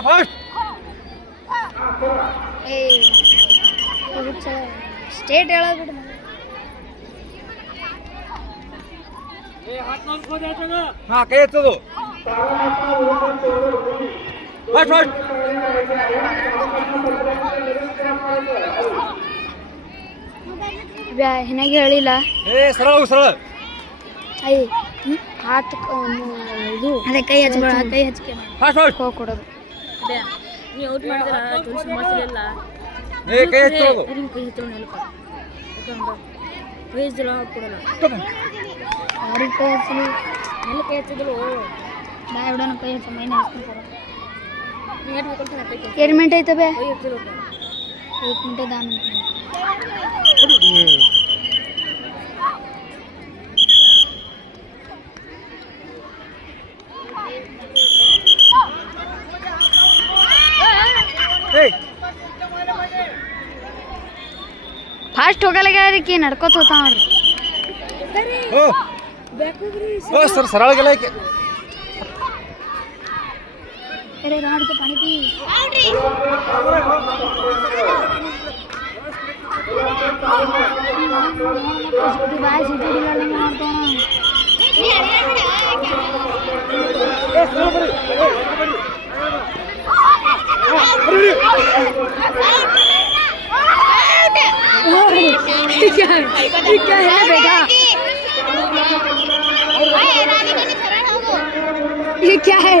fast state ಹೇಳೋದು ಹಾ ಕೈ ಎತ್ತದು ಫಾಸ್ಟ್ ಫಾಸ್ಟ್ ಹಿನಾಗಿ ಹೇಳಿಲ್ಲ ಸರಳ ಸರಳ ಐ ಹಾತ್ ಇದು ಅದೇ ಕೈ ಹಚ್ಬೇಡ ಕೈ ಹಚ್ಕೆ ಫಾಸ್ಟ್ ಫಾಸ್ಟ್ ಕೊಡೋದು ನೀ ಔಟ್ ಮಾಡಿದ್ರ ತುಳಸಿ ಮಾಡಿಸಿಲ್ಲ ಕೈ ಎತ್ತದು ಕೈ ಎತ್ತೋಣ ಹೆಲ್ಪ್ ಯಾಕಂದ್ರೆ ಕೈ ಹಚ್ಚಿಲ್ಲ ಕೊಡಲ್ಲ ಯಾರಿಗೆ ಕೈ ಹಚ್ಚಲಿ ಎಲ್ಲ ಕೈ ಹಚ್ಚಿದ್ರು ನಾ ಎವಡನ ಕೈ ಹಚ್ಚ ಮೈನ ಹಚ್ಕೊಂಡು ನೀ ಎಷ್ಟು ಬೇಕಂತ ಕೈ ಎರಡು ಮಿನಿಟ್ ಐತೆ ಬೇ ಕೈ ಹಚ್ಚಿಲ್ಲ 1 ಮಿನಿಟ್ ದಾನ ಫಾಸ್ಟ್ ಹೋಗಲಾಗ್ಯಾರಕ್ಕೆ ನಡ್ಕೋತ ಹೋಗ್ತಾವ ನೋಡ್ರಿ ಸರ್ ಸರಳಗೆಲ್ಲ अरे राड के पानी पी बाय सीटी लड़ने मारता हूं क्या है बेटा ये क्या है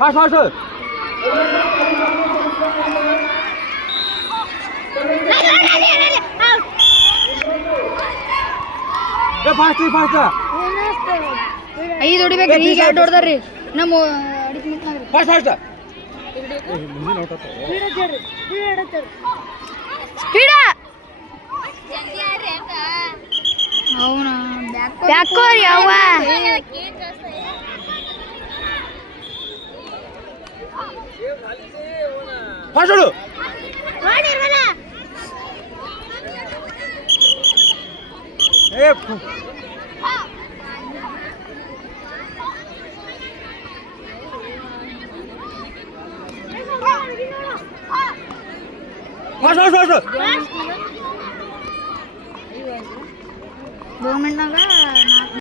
फास्ट फास्ट फास्ट फास्ट ಐದು ಹೊಡಿಬೇಕ್ರಿ ಈಗ ಎರಡು ಹೊಡೆದಾರ್ರಿ ನಮ್ಮ ಅಡಿಕೆ ಮಿಟ್ನಾಗ್ರಿ फास्ट फास्ट ಸ್ಪೀಡ అవునా ಬ್ಯಾಕೋರಿ ಅವ್ವ फास्ट ಹೊಡು फास्ट फास्ट फास्ट 2 ಮಿನಿಟ್ನಾಗ